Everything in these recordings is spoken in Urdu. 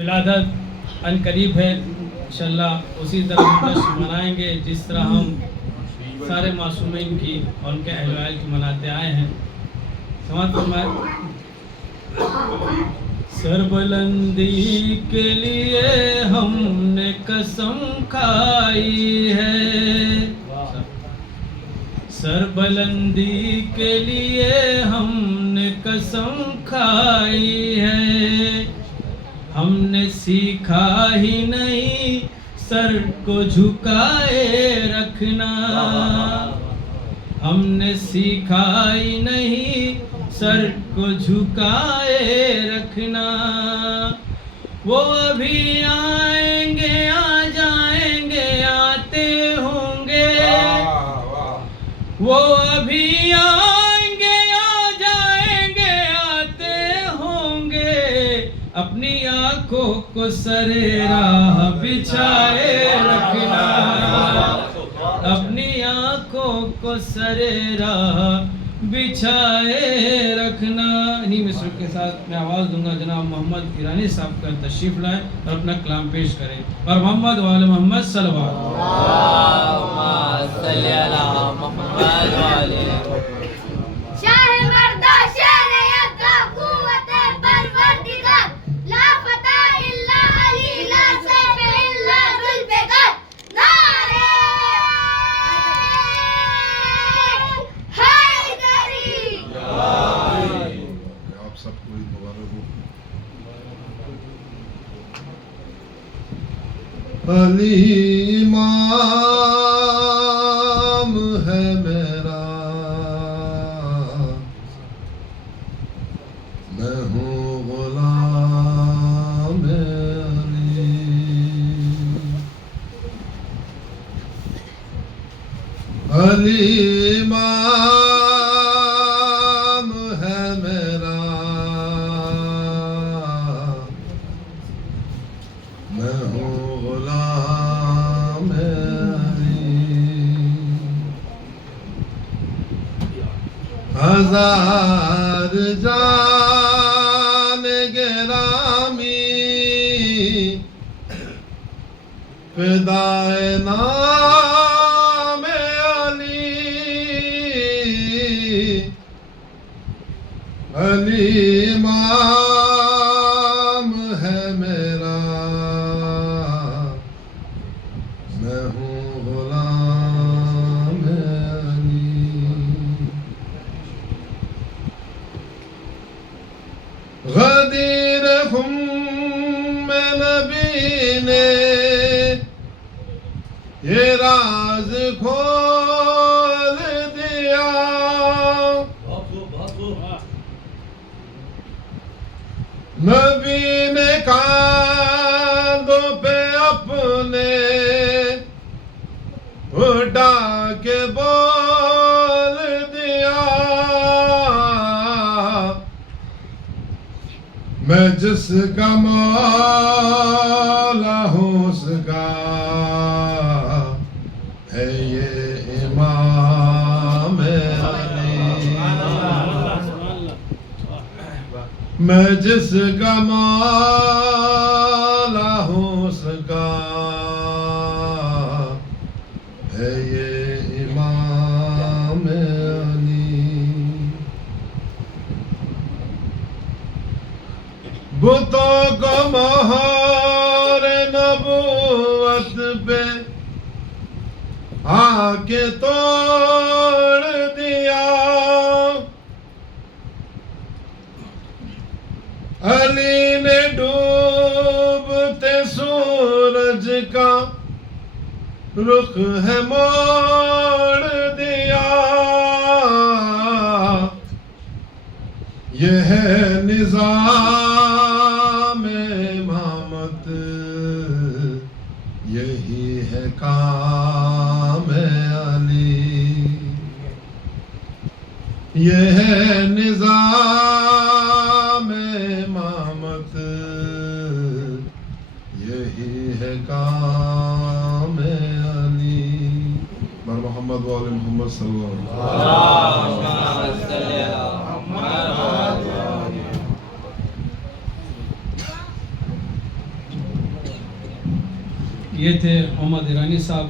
ولادت ان قریب ہے انشاءاللہ اسی طرح ہم جشن منائیں گے جس طرح ہم سارے معصومین کی اور ان کے اہل و عیال کی مناتے آئے ہیں. سماعت فرمائیں. سربلندی کے لیے ہم نے قسم کھائی ہے، سربلندی کے لیے ہم نے قسم کھائی ہے، ہم نے سیکھا ہی نہیں سر کو جھکائے رکھنا، ہم نے سیکھا ہی نہیں سر کو جھکائے رکھنا. وہ ابھی آئیں گے آ جائیں گے آتے ہوں گے، وہ ابھی آئیں گے آ جائیں گے آتے ہوں گے، اپنی آنکھوں کو سر راہ بچھائے رکھنا، اپنی آنکھوں کو سر راہ بچھائے رکھنا. انہی مصرع کے ساتھ میں آواز دوں گا جناب محمد ایرانی صاحب کا تشریف لائیں اور اپنا کلام پیش کریں. اور محمد وآل محمد صلوات. اللہم صلی علی محمد وآلہ. شاہ مردہ شہر یزدہ قوت پروردگار، لا فتح الا علی لا سیف الا ذوالفقار. نعرہ حیدری. آپ سب کو عید مبارک ہو. علی امام ہے میرا، میں ہوں غلام علی. علی امام ہے میرا، میں ہوں غلام علی. ہزار جان گرامی فدائے نام علی. علی امام ہے میرا، میں ہوں غلام علی. غدیر ہم نبی نے یہ راز کھول دیا، نبی نے کاندھوں پہ اپنے اٹھا کے بول دیا، میں جس کا مولا ہوں اس کا ہے یہ امام علی. میں جس کا مولا ہوں اس کا ہے یہ امام علی. بتوں کو مہر نبوت پہ آ کے توڑ دیا، علی نے ڈوبتے سورج کا رخ ہے موڑ دیا. یہ ہے نظام امامت، یہی ہے کام علی. یہ ہے نظام امامت، یہی ہے کام علی. بر محمد وآل محمد صلی اللہ علیہ وسلم. اللہم صلی علی محمد وآلہ. یہ تھے محمد ایرانی صاحب،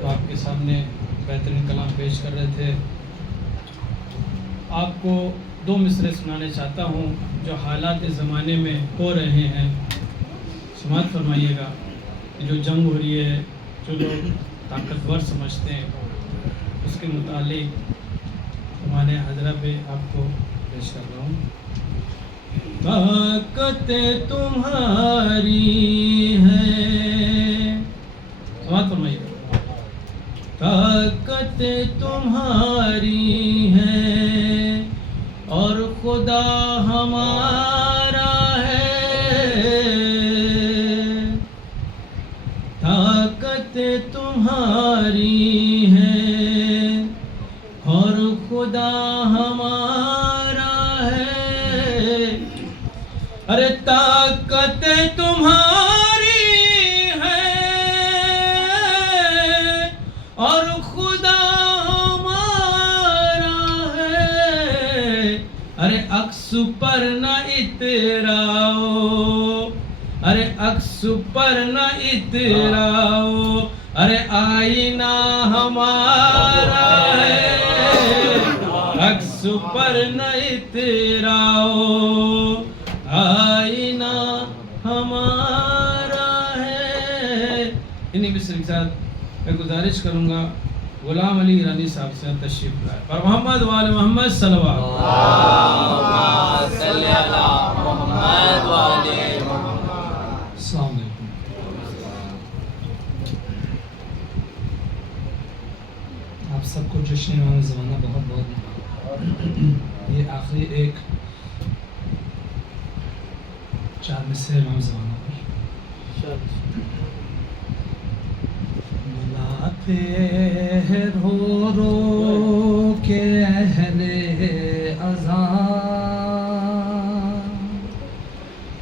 تو آپ کے سامنے بہترین کلام پیش کر رہے تھے. آپ کو 2 مصرعے سنانے چاہتا ہوں جو حالات زمانے میں ہو رہے ہیں. سماعت فرمائیے گا کہ جو جنگ ہو رہی ہے، جو لوگ طاقتور سمجھتے ہیں، اس کے متعلق ہمارے حضرہ پہ آپ کو پیش کر رہا ہوں. طاقت تمہاری ہے، سماعت فرمائیے گا. طاقت تمہاری ہے اور خدا ہمارا ہے. طاقت تمہاری ہے اور خدا ہمارا ہے. ارے طاقت تمہاری ہے اور خدا ہمارا ہے. ارے عکس پر نہ اتراؤ، ارے عکس پر نہ اتراؤ، ارے آئینہ ہمارا ہے. عکس پر نہ اتراؤ، آئینہ ہمارا ہے. انہی مصرعے کے ساتھ میں گزارش کروں گا غلام علی ایرانی صاحب سے تشریف لائے. پر محمد وآل محمد صلوات. اللهم صل على محمد وآل محمد. السلام علیکم. آپ سب کو جشن امام زمانہ بہت بہت مبارک. یہ آخری ایک 4 مصرعے امام زمانہ پر. بلاتے ہیں رو رو کے اہل اذان،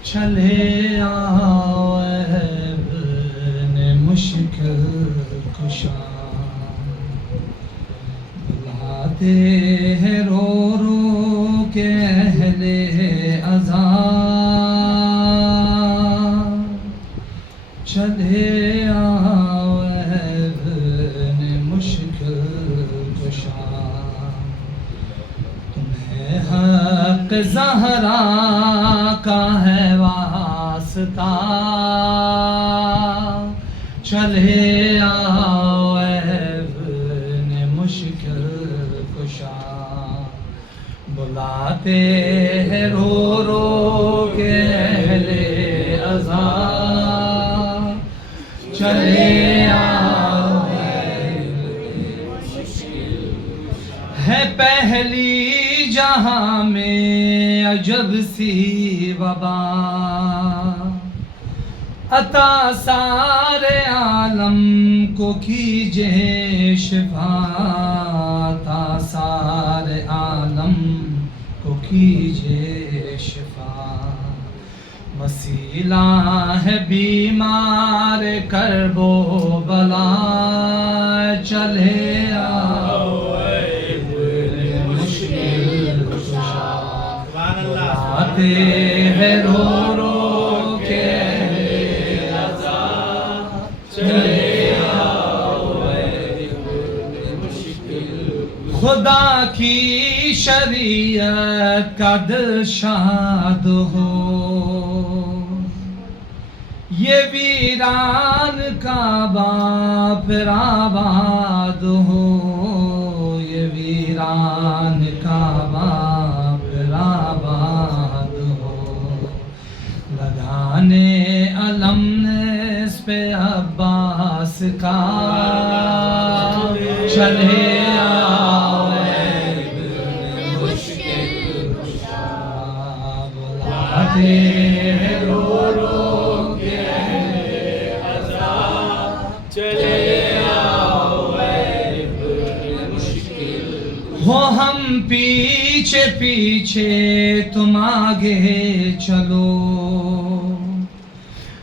چلے آؤ ابن مشکل کشا. بلاتے ہیں رو رو کے اہل اذان، چلے آؤ ابن مشکل کشا. تمہیں حق زہرا کا ہے واسطہ، چلے آؤ ابن مشکل کشا. بلاتے ہیں رو رو کے اہل اذان، چلے آؤ ہے پہلی جہاں میں عجب سی وبا. عطا سارے عالم کو کیجے شفا، عطا سارے عالم کو کیجے شفا. وسیلہ ہے بیمار کرب و بلا، چلے آؤ مشکل کشا. بلاتے ہیں رو رو کے چلے آؤ خدا کی شریعت کا دل شاد ہو. یہ ویران کعبہ پھر آباد ہو، یہ ویران کعبہ پھر آباد ہو. لگانے علم اس پہ عباس کا، چلے آؤ مشکل کشا. بلاتے ہیں رو رو کے چلے آؤ مشکل. ہو ہم پیچھے پیچھے تم آگے چلو،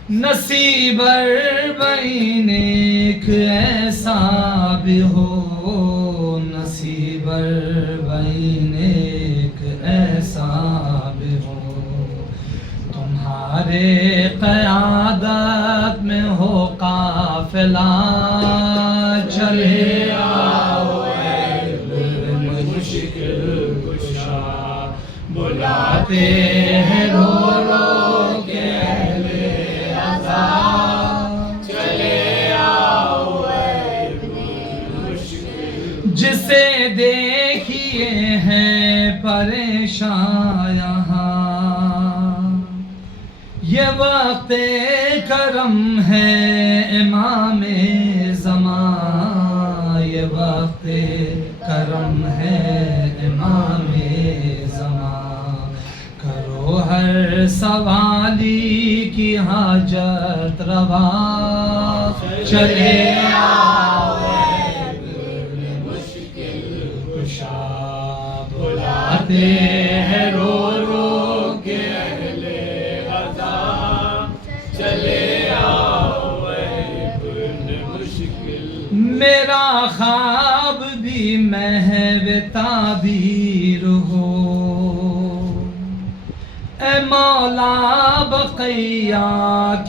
نصیب اربعین ایک ایسا بھی ہو، نصیب اربعین ایک ایسا بھی ہو. تمہارے قیادت میں ہو قافلہ چلے آؤ اے مشکل کشا بلاتے ہیں رو رو کے اہل عذاب چلے آؤ اے مشکل جسے دیکھیے ہیں پریشان یہاں یہ وقت کرم ہے امام زمان یہ وقت کرم ہے امام زمان کرو ہر سوالی کی حاجت روا چلے آؤ اے مشکل کشا بلاتے ہیں رو رو کے اہل عذاب چلے آؤ اے مشکل میرا خواب بھی محو تعبیر ہو اے مولا بقیہ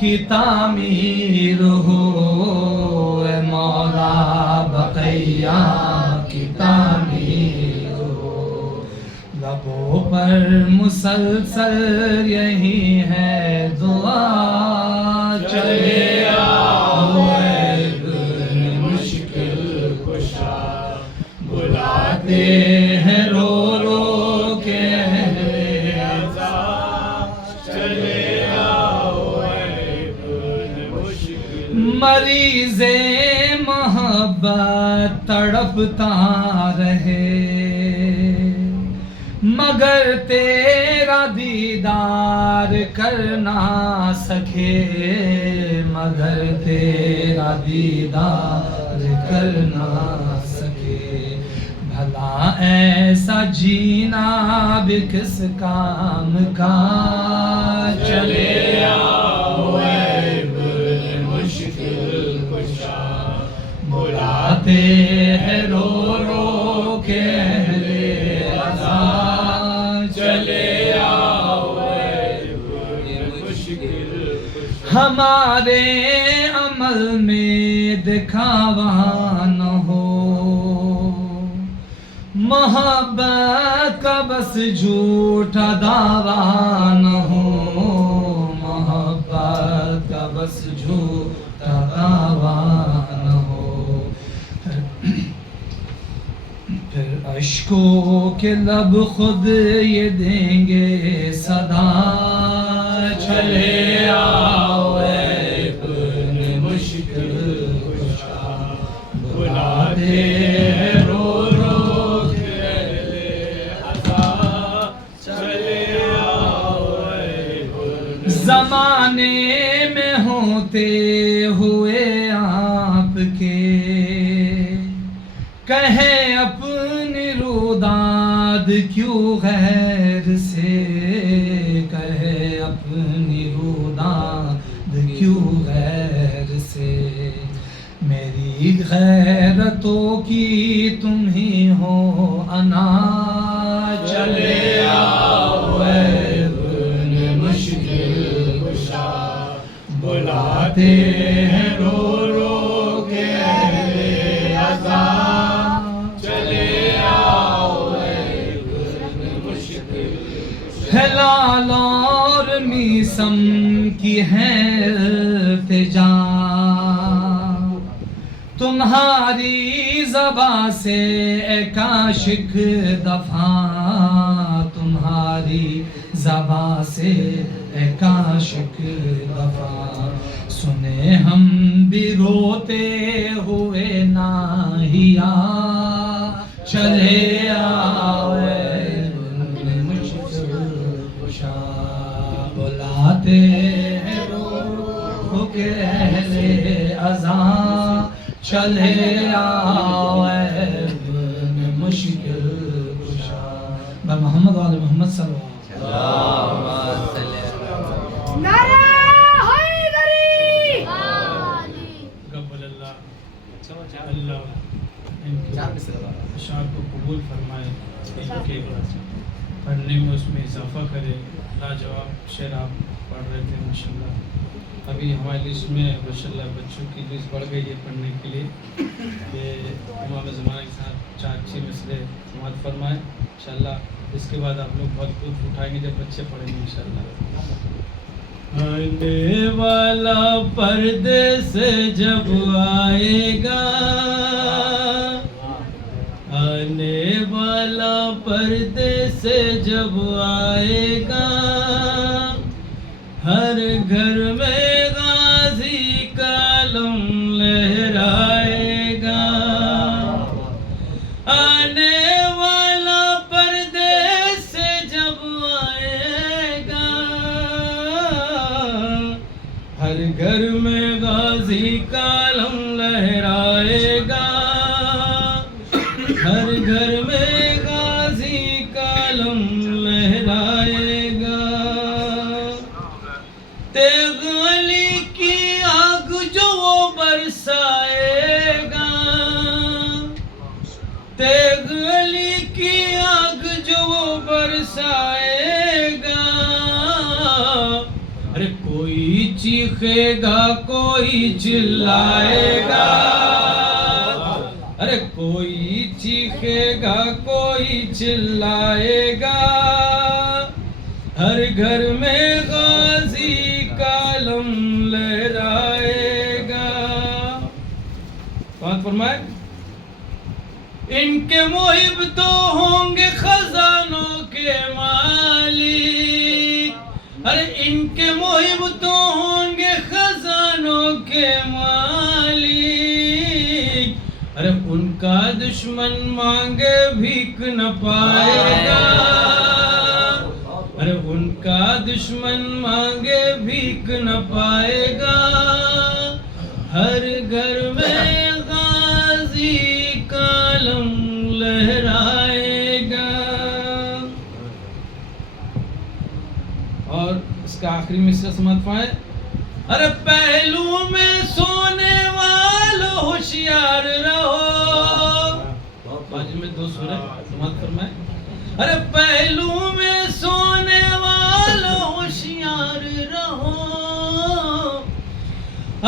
کی تعمیر ہو اے مولا بقیہ کی تعمیر ہو لبوں پر مسلسل یہی ہے دعا چلے آؤ اے مشکل کشا بلاتے ہیں رو رو کے اہل عذاب چلے آؤ اے مشکل مریض محبت تڑپتا رہے مگر تیرا دیدار کر نہ سکے مگر تیرا دیدار کر نہ سکے بھلا ایسا جینا بھی کس کام کا چلے آؤ اے مشکل کشا بلاتے ہیں رو رو کے اہل عذاب چلے آؤ اے مشکل ہمارے عمل میں دکھاوا نہ ہو محبت کا بس جھوٹا دعویٰ نہ ہو محبت کا بس جھوٹا دعویٰ نہ ہو پھر اشکوں کے لب خود یہ دیں گے صدا چلے آؤ اے مشکل کشا بلاتے ہیں رو رو کے اہل عذاب چلے آؤ اے زمانے میں ہوتے ہوئے آپ کے کہے اپنی روداد کیوں غیر سے کہے اپنی روداد کیوں غیر سے میری غیرتوں کی تم ہی ہو انا چلے آؤ اے مشکل کشا بلاتے ہیں رو رو کے اہل عذاب چلے آؤ اے مشکل ہلال اور میسم کی ہے التجا تمہاری زباں سے اے کاشک دفعہ تمہاری زباں سے اے کاشک دفعہ سنے ہم بھی روتے ہوئے ناہیا چلے آؤ اے مشکل کشا بلاتے ہیں رو کے اہل عذاب چلے آؤ اے مشکل کشا محمد وعلی محمد صلی اللہ علیہ وسلم نعرہ حیدری قبل اللہ اللہ ان کے اشعار کو قبول فرمائے ان کے پڑھنے میں اس میں اضافہ کرے لاجواب شعر آپ پڑھ رہے تھے ماشاءاللہ ابھی ہماری لسٹ میں ماشاءاللہ بچوں کی لسٹ بڑھ گئی ہے پڑھنے کے لیے کہ امام زمانہ کے ساتھ 4-6 مسئلے سماعت فرمائیں انشاءاللہ. اس کے بعد آپ لوگ بہت لطف اٹھائیں گے جب بچے پڑھیں گے انشاءاللہ. آنے والا پردے سے جب آئے گا، آنے والا پردے سے جب آئے گا، ہر گھر میں غازی کا علم لہرائے گا. آنے والا پردے سے جب آئے گا، ہر گھر میں غازی کا علم لہرائے گا، ہر گھر میں غازی کا علم لہرائے گا. تیغ علی کی آگ جو وہ برسائے گا، تیغ علی کی آگ جو وہ برسائے گا. ارے کوئی چیخے گا کوئی چلائے گا، ارے کوئی چیخے گا کوئی چلائے گا، ہر گھر میں غازی کا علم لہرائے گا. بات فرمائے. ان کے محب تو ہوں گے خزانوں کے مالک، ارے ان کے محب تو ہوں گے خزانوں کے مالک. ارے ان کا دشمن مانگے بھیک نہ پائے گا، ارے ان کا دشمن مانگے بھیک نہ پائے گا، ہر گھر میں غازی کا علم لہرائے گا. اور اس کا آخری مصرع سماعت فرمائے. ارے پہلو میں سونے والو ہوشیار رہو، باجی میں 2 سورہ سماعت فرمائے. ارے پہلو میں سونے والو ہوشیار رہو،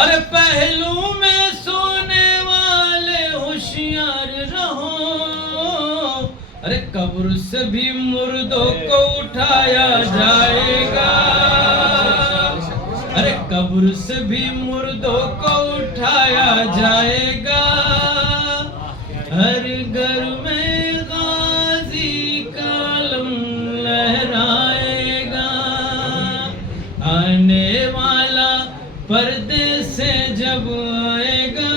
ارے پہلو میں سونے والے ہوشیار رہو. ارے قبر سے بھی مردوں کو اٹھایا جائے گا، ارے قبر سے بھی مردوں کو اٹھایا جائے گا، ہر گھر میں غازی کا علم لہرائے گا. آنے والا پردے سے جب آئے گا،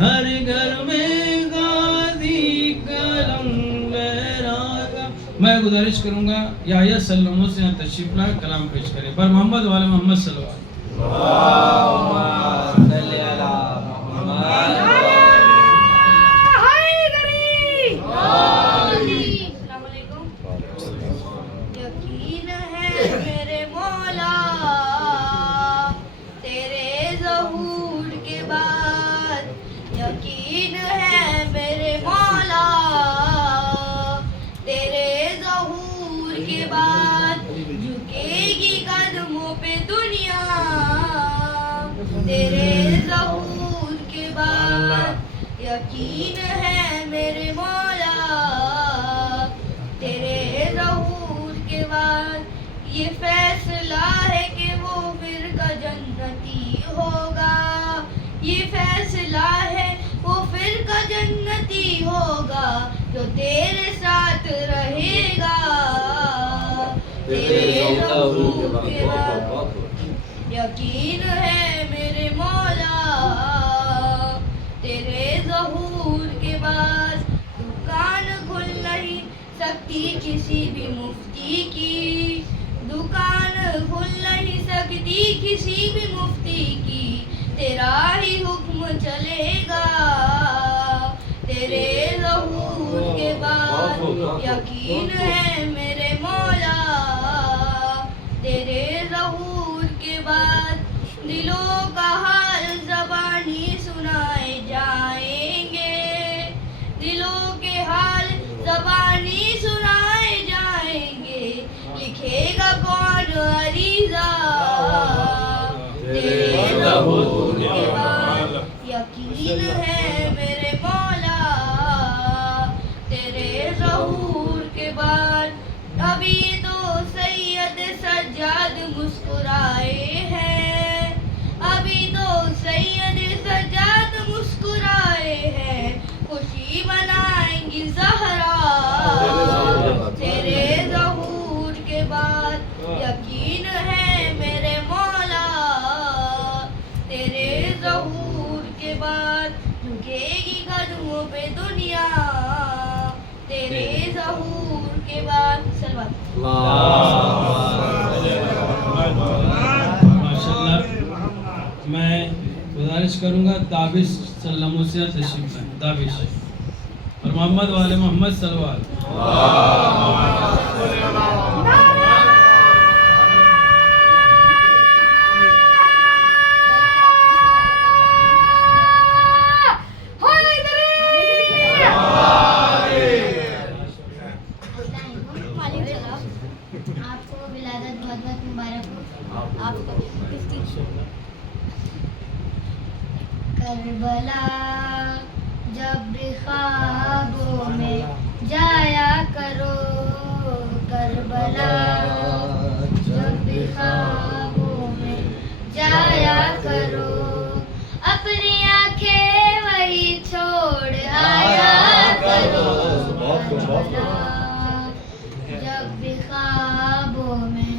ہر گھر میں غازی کا علم لہرائے گا. میں گزارش کروں گا یحییٰ صلی اللہ علیہ وسلم سے تشریف لائے کلام پیش کرے. پر محمد والے محمد صلی اللہ علیہ وسلم. اللهم صل على محمد. السلام علیکم. یقین ہے میرے مولا تیرے ظہور کے بعد، یقین ہے میرے مولا تیرے ظہور کے بعد، جھکے گی قدموں پہ دنیا تیرے ظہور کے بعد. یقین ہے میرے مولا تیرے ظہور کے بعد، یہ فیصلہ ہے کہ وہ فرقہ جنتی ہوگا، یہ فیصلہ ہے وہ فرقہ جنتی ہوگا جو تیرے ساتھ رہے گا تیرے ظہور کے بعد. یقین ہے میرے مولا تیرے ظہور کے بعد، دکان کھل نہیں سکتی کسی بھی مفتی کی، دکان کھل نہیں سکتی کسی بھی مفتی کی، تیرا ہی حکم چلے گا تیرے ظہور کے بعد. یقین ہے میرے مولا تیرے ظہور کے بعد، دلوں کا حال زبانی سنائے جائیں گے، دلوں کے حال زبانی سنائے جائیں گے، لکھے گا کون عریضہ ظہور کے بعد یقین ہے میرے مولا تیرے ظہور کے بعد ابھی تو سید سجاد مسکرائے ہیں ابھی تو سید سجاد مسکرائے ہیں خوشی منائیں گی زہرا تیرے ظہور کے بعد یقین ہے میرے مولا تیرے ظہور کے بعد جھکے گی قدموں پہ دنیا تیرے ظہور کے بعد صلوات ماشاءاللہ. میں گزارش کروں گا دابش سلم سے تشریف لائیں. دابش اور محمد والے محمد صلوات. آپ کو ولادت بہت بہت مبارک ہو. آپ کو کربلا جب بھی خوابوں میں جایا کرو کربلا جب بھی خوابوں میں جایا کرو اپنی آنکھیں وہی چھوڑ آیا کرو کربلا جب بھی خوابوں میں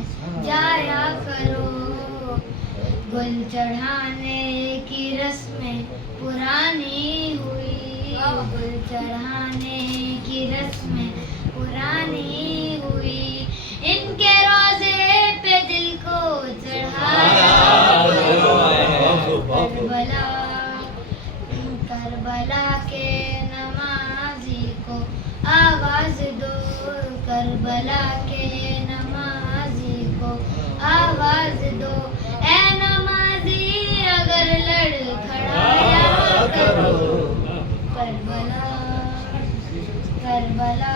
جایا کرو گل چڑھانے کی رسمیں پرانی ہوئی گل چڑھانے کی رسمیں پرانی ہوئی ان کے روزے پہ دل کو چڑھایا کربلا کربلا کے نمازی کو آواز دو کربلا کے نمازی کو آواز دو اے نمازی اگر لڑکھڑایا کرو کربلا کربلا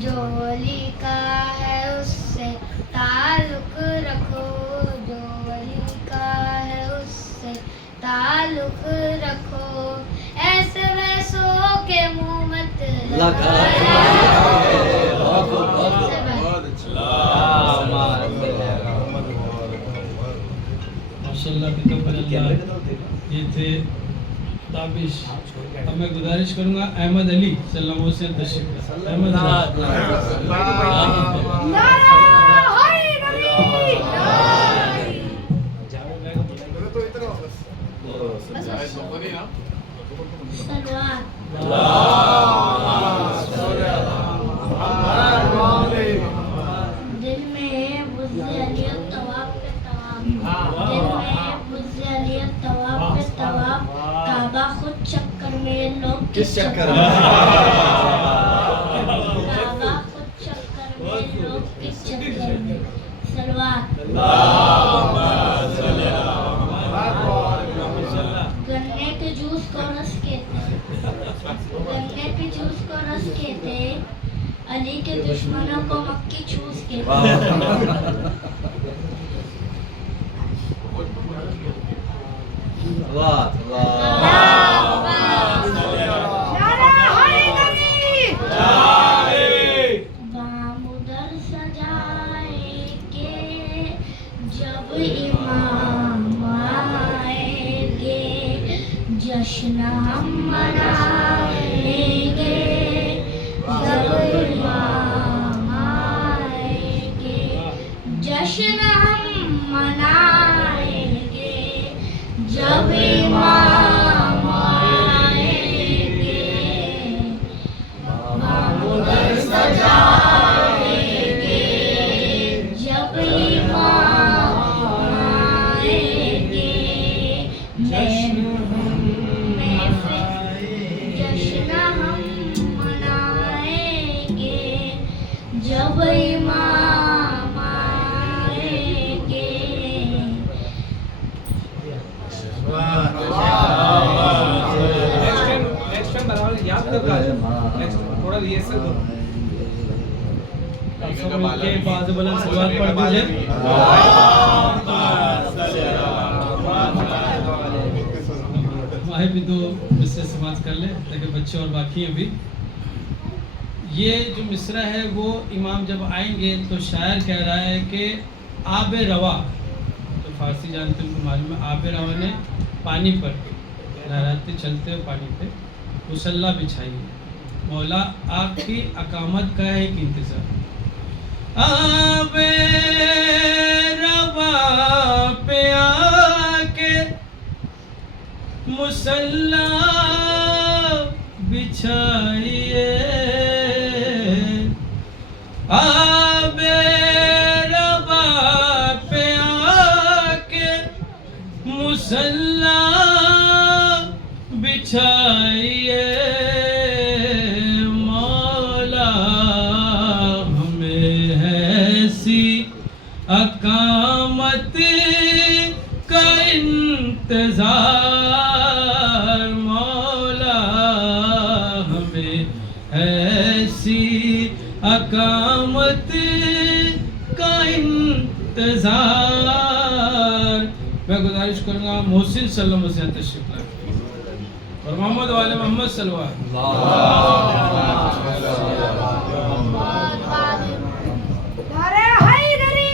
جو ولی کا ہے اس سے تعلق رکھو جو ولی کا ہے اس سے تعلق رکھو ایسے ویسوں کے منہ مت لگایا ماشاءاللہ یہ تھے دابش. اب میں گزارش کروں گا احمد علی سلم حسین تشریف لائیں. احمد دل میں بز علیت طواف پہ طواف دل میں بز علیت طواف پہ طواف کعبہ خود چکر میں لوگ کس چکر میں کعبہ خود چکر میں لوگ کس چکر میں صلوات گنے کے جوس کو رس کہتے گنے کے جوس کو رس کہتے علی کے دشمنوں کو مکی چوس کے بام ادھر سجائے گے جب امام آئیں گے جشن ہم منائیں گے جب امام آئیں گے جشن ہم منائیں گے جب امام آئیں گے بام ادھر سجائیں گے جب امام آئیں گے جشن ہم منائیں گے جب امام آئیں گے. تھوڑا ریئرسل سب مل کے باز بلند صلوات پڑھ دیجئے. صاحب بھی 2 مصرے سماعت کر لیں تاکہ بچے اور باقی ہیں بھی. یہ جو مصرع ہے وہ امام جب آئیں گے تو شاعر کہہ رہا ہے کہ آب روا، تو فارسی جانتے ہیں ان کو معلوم ہے، آب روا نے پانی پر لہراتے چلتے ہوئے پانی پہ مسلح بچھائی ہے. مولا آپ کی اقامت کا ہے ایک انتظار. آب روا پہ آ کے مسلح بچھائیے، آب روا پہ آ کے مسلح بچھائیے، مولا ہمیں ایسی اقامت کا انتظار، مولا ہمیں ایسی اقامت کا انتظار. میں گزارش کروں گا محسن صلی اللہ علیہ وسلم تشریف لائیں اور محمد والے محمد صلی اللہ علیہ وسلم. نعرہ حیدری.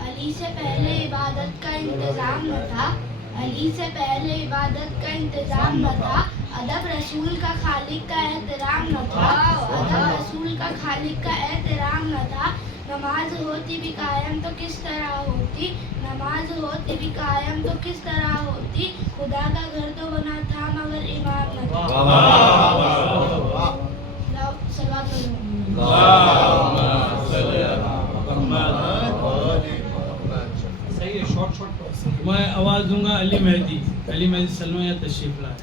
علی سے پہلے عبادت کا انتظام نہ تھا، علی سے پہلے عبادت کا انتظام نہ تھا، ادب رسول کا خالق کا احترام نہ تھا، ادب رسول کا خالق کا احترام نہ تھا. نماز ہوتی بھی قائم تو کس طرح ہوتی، نماز ہوتی بھی قائم تو کس طرح ہوتی، خدا کا گھر تو بنا تھا مگر امام نہ تھا. صلوات صحیح ہے، شارٹ میں آواز دوں گا علی مہدی. علی مہدی سلم یا تشریف لائے.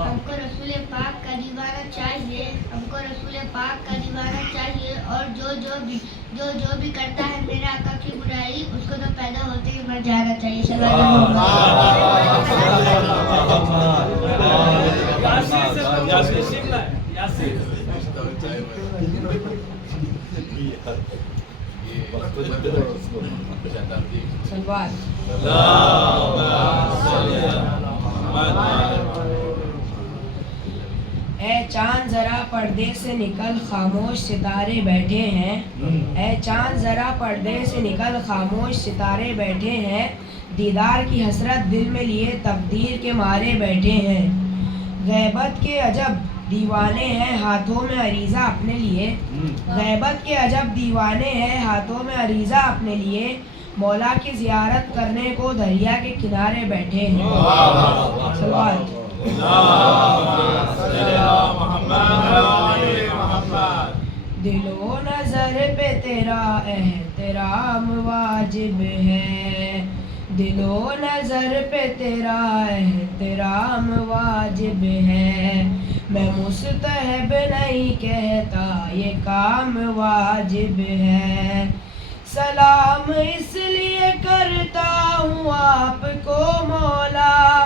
ہم کو رسول پاک کا دیوانہ چاہیے، ہم کو رسول پاک کا دیوانہ چاہیے، اور جو بھی کرتا ہے میرے آقا کی برائی اس کو تو پیدا ہوتے ہی مر جانا چاہیے. اے چاند ذرا پردے سے نکل خاموش ستارے بیٹھے ہیں، اے چاند ذرا پردے سے نکل خاموش ستارے بیٹھے ہیں، دیدار کی حسرت دل میں لیے تقدیر کے مارے بیٹھے ہیں. غیبت کے عجب دیوانے ہیں ہاتھوں میں عریضہ اپنے لیے، غیبت کے عجب دیوانے ہیں ہاتھوں میں عریضہ اپنے لیے، مولا کی زیارت کرنے کو دریا کے کنارے بیٹھے ہیں. صلوات. دل و نظر پہ تیرا احترام واجب ہے، دل و نظر پہ تیرا احترام واجب ہے، میں مستحب نہیں کہتا یہ کام واجب ہے. سلام اس لیے کرتا ہوں آپ کو مولا،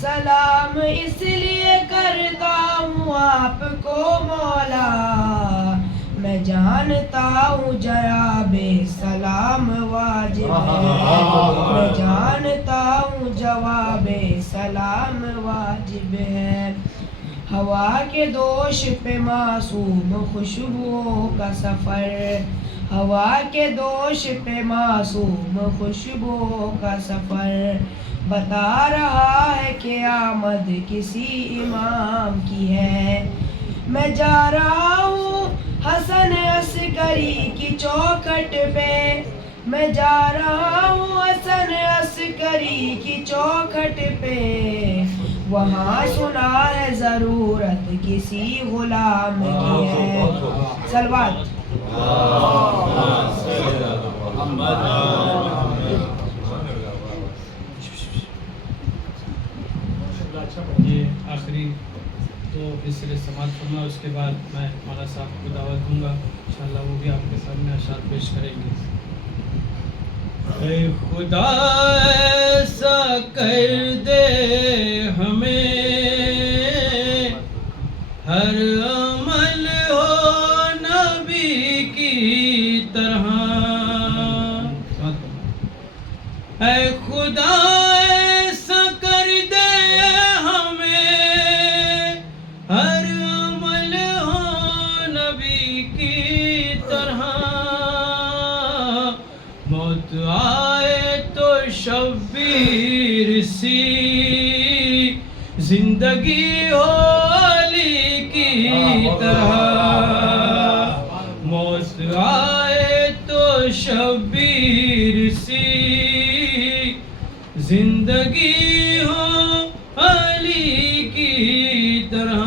سلام اس لیے کرتا ہوں آپ کو مولا، میں جانتا ہوں جواب سلام واجب ہے، میں جانتا ہوں جواب سلام واجب ہے. ہوا کے دوش پہ معصوم خوشبوؤں کا سفر، ہوا کے دوش پہ معصوم خوشبوؤں کا سفر، بتا رہا ہے کہ آمد کسی امام کی ہے. میں جا رہا ہوں حسن عسکری کی چوکھٹ پہ، میں جا رہا ہوں حسن عسکری کی چوکھٹ پہ، وہاں سنا ہے ضرورت کسی غلام کی ہے. صلوات. یہ آخری 2 مصرے سماعت کرنا، اس کے بعد میں مولانا صاحب کو دعوت دوں گا، انشاءاللہ وہ بھی آپ کے سامنے اشعار پیش کریں گے. اے خدا ایسا کر دے ہمیں خدا ایسا کر دے ہمیں ہر عمل ہو نبی کی طرح موت آئے تو شبیر سی زندگی ہو علی کی طرح موت آئے تو شبیر سی زندگی ہو علی کی طرح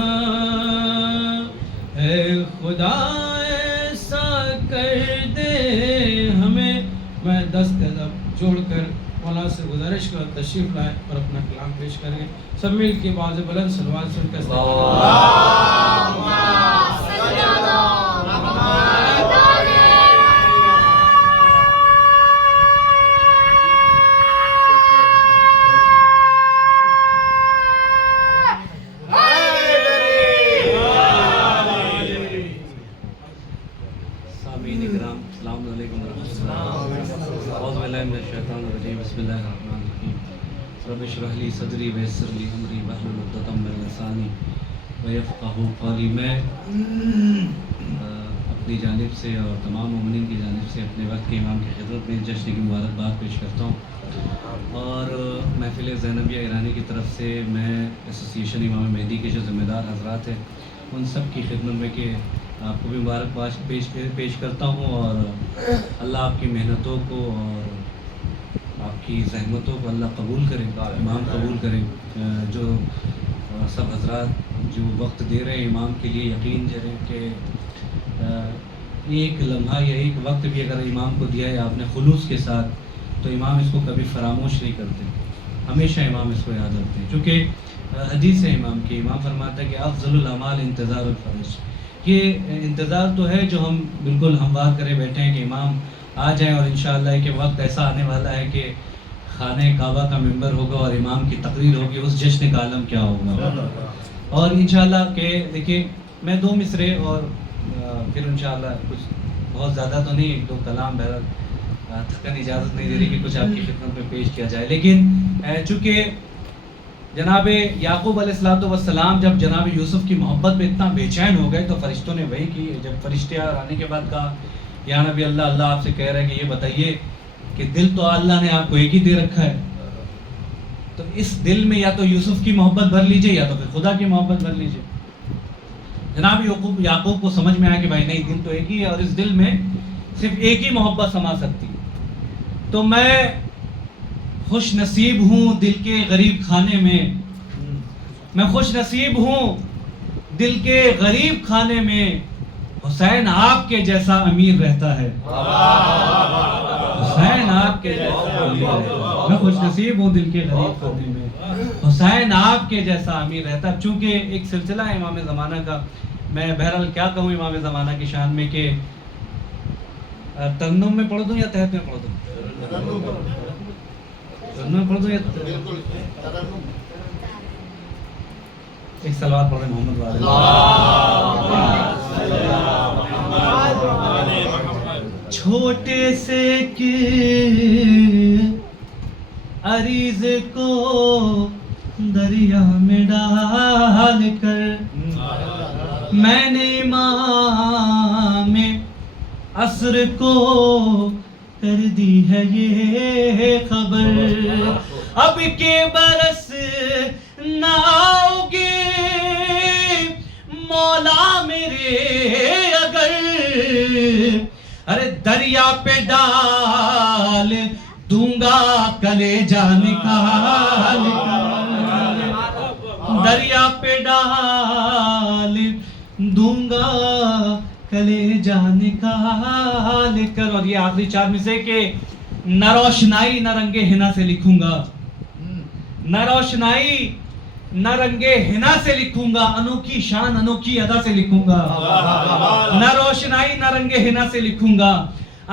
اے خدا ایسا کر دے ہمیں. میں دست ادب جوڑ کر مولانا سے گزارش کر تشریف لائے اور اپنا کلام پیش کریں. سب مل کے باز بلند صلوات سن کر سامعین اکرام السلام علیکم ورحمۃ اللہ. اعوذ باللہ من الشیطان الرجیم. بسم اللہ الرحمن الرحیم. رب اشرح لی صدری ویسر لی امری واحلل عقدۃ من لسانی یفقہوا قولی. میں اپنی جانب سے اور تمام مومنین کی جانب سے اپنے وقت کے امام کی خدمت میں جشن کی مبارکباد پیش کرتا ہوں اور محفل زینبیہ ایرانی کی طرف سے میں ایسوسیشن امام مہدی کے جو ذمہ دار حضرات ہیں ان سب کی خدمت میں کہ آپ کو بھی مبارکباد پیش کرتا ہوں اور اللہ آپ کی محنتوں کو اور آپ کی زحمتوں کو اللہ قبول کرے، امام قبول کرے. جو سب حضرات جو وقت دے رہے ہیں امام کے لیے یقین کریں کہ ایک لمحہ یا ایک وقت بھی اگر امام کو دیا ہے آپ نے خلوص کے ساتھ تو امام اس کو کبھی فراموش نہیں کرتے، ہمیشہ امام اس کو یاد رکھتے ہیں. چونکہ حدیث ہے امام کی، امام فرماتا ہے کہ افضل الاعمال انتظار الفرج. یہ انتظار تو ہے جو ہم بالکل ہموار کرے بیٹھے ہیں کہ امام آ جائیں اور انشاءاللہ کہ وقت ایسا آنے والا ہے کہ خانہ کعبہ کا ممبر ہوگا اور امام کی تقریر ہوگی، اس جشن کا عالم کیا ہوگا. اور انشاءاللہ کہ دیکھیں میں 2 مصرے اور پھر انشاءاللہ کچھ بہت زیادہ تو نہیں، 1-2 کلام بہرحال تھکن اجازت نہیں دے رہی کہ کچھ آپ کی خدمت میں پیش کیا جائے. لیکن چونکہ جناب یعقوب علیہ السلام جب جناب یوسف کی محبت میں اتنا بے چین ہو گئے تو فرشتوں نے وہی کی. جب فرشتے آنے کے بعد کہا یا نبی اللہ، اللہ آپ سے کہہ رہا ہے کہ یہ بتائیے کہ دل تو اللہ نے آپ کو ایک ہی دے رکھا ہے، تو اس دل میں یا تو یوسف کی محبت بھر لیجئے یا تو پھر خدا کی محبت بھر لیجئے. جناب یعقوب کو سمجھ میں آیا کہ بھائی نہیں، دل تو ایک ہی ہے اور اس دل میں صرف ایک ہی محبت سما سکتی. تو میں خوش نصیب ہوں دل کے غریب خانے میں خوش نصیب ہوں دل کے غریب خانے میں، حسین آپ کے جیسا امیر رہتا ہے. حسین آپ کے جیسا امیر رہتا ہے. میں خوش نصیب ہوں دل کے غریب خانے میں، حسین آپ کے جیسا امیر رہتا ہے. چونکہ ایک سلسلہ ہے امام زمانہ کا، میں بہرحال کیا کہوں امام زمانہ کی شان میں کہ ترنم میں پڑھ دوں یا تحت میں پڑھ دوں؟ ترنم میں پڑھ دوں یا ایک صلوات پڑھ رہے محمد والے. چھوٹے سے عریض کو دریا میں ڈال کر میں نے امام عصر کو کر دی ہے یہ خبر، اب کے برس نہ آؤ گے مولا میرے اگر، ارے دریا پہ ڈال دوں گا کلیجہ نکال کر، دریا پہ ڈال دوں گا کلیجہ نکال کر. اور یہ آخری 4 میں سے کہ نہ روشنائی نہ رنگے حنا سے لکھوں گا، نہ روشنائی نہ رنگے حنا سے لکھوں گا، انوکھی شان انوکھی ادا سے لکھوں گا. نہ روشنائی نہ رنگے حنا سے لکھوں گا،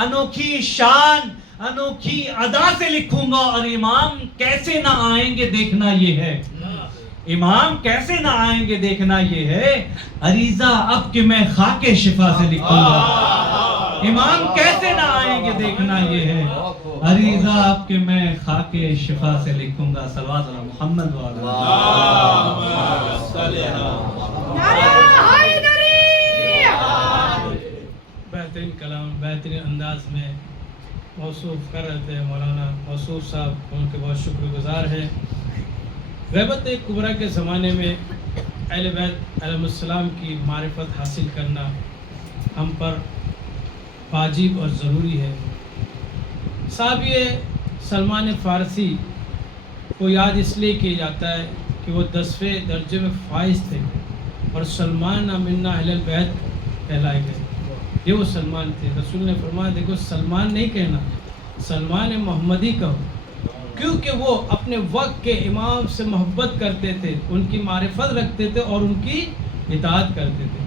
انوکھی شان انوکھی ادا سے لکھوں گا. اور امام کیسے نہ آئیں گے دیکھنا یہ ہے، امام کیسے نہ آئیں گے دیکھنا یہ ہے، عریضہ اب کہ میں خاک شفا سے لکھوں گا، امام کیسے نہ آئیں گے دیکھنا یہ ہے. عریضہ آپ کے میں خاک شفا سے لکھوں گا. صلوات علی محمد وعلی بہترین کلام بہترین انداز میں موصوف کر رہے تھے مولانا موصوف صاحب، ان کے بہت شکر گزار ہیں. غیبت کبریٰ کے زمانے میں اہل بیت علیہ السلام کی معرفت حاصل کرنا ہم پر واجب اور ضروری ہے. صحابی سلمان فارسی کو یاد اس لیے کیا جاتا ہے کہ وہ 10ویں درجے میں فائز تھے اور سلمان منا اہل البیت کہلائے گئے. یہ وہ سلمان تھے. رسول نے فرمایا دیکھو سلمان نہیں کہنا، سلمان محمدی کہو، کیونکہ وہ اپنے وقت کے امام سے محبت کرتے تھے، ان کی معرفت رکھتے تھے اور ان کی اطاعت کرتے تھے.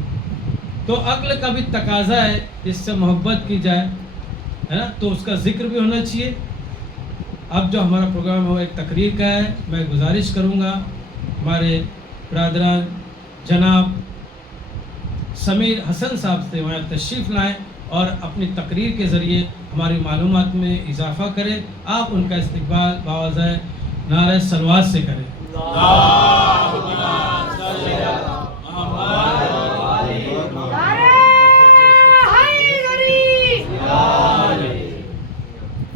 تو عقل کا بھی تقاضا ہے جس سے محبت کی جائے، ہے نا، تو اس کا ذکر بھی ہونا چاہیے. اب جو ہمارا پروگرام ہے وہ ایک تقریر کا ہے. میں گزارش کروں گا ہمارے برادران جناب سمیر حسن صاحب سے وہاں تشریف لائیں اور اپنی تقریر کے ذریعے ہماری معلومات میں اضافہ کریں. آپ ان کا استقبال باوضع نعرہ صلوات سے کریں.